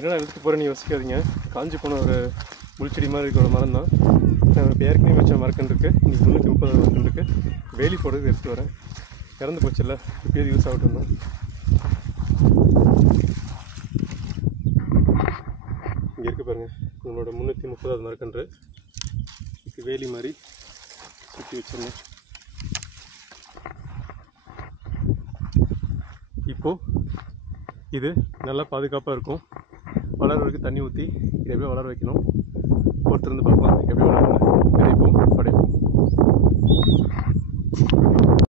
என்னடா எடுத்துகிட்டு போகிறேன்னு யோசிக்காதீங்க. காஞ்சி போன ஒரு முள்செடி மாதிரி இருக்கிற ஒரு மரம் தான். நான் இப்போ ஏற்கனவே வச்ச மரக்கன்று இருக்குது. இன்றைக்கி 330 மரக்கன்று இருக்குது. வேலி போடுறது எடுத்து வரேன். இறந்து போச்சுல்ல, இப்போது யூஸ் ஆகட்டும் தான். இங்கே இருக்குது பாருங்கள், உங்களோட 330 மரக்கன்று. இது வேலி மாதிரி சுற்றி வச்சிருந்தேன். இப்போது இது நல்லா பாதுகாப்பாக இருக்கும். வளர்றதுக்கு தண்ணி ஊற்றி இதை எப்படி வளர வைக்கணும். பொறுத்திருந்து பார்க்கலாம் எப்படி வளருது.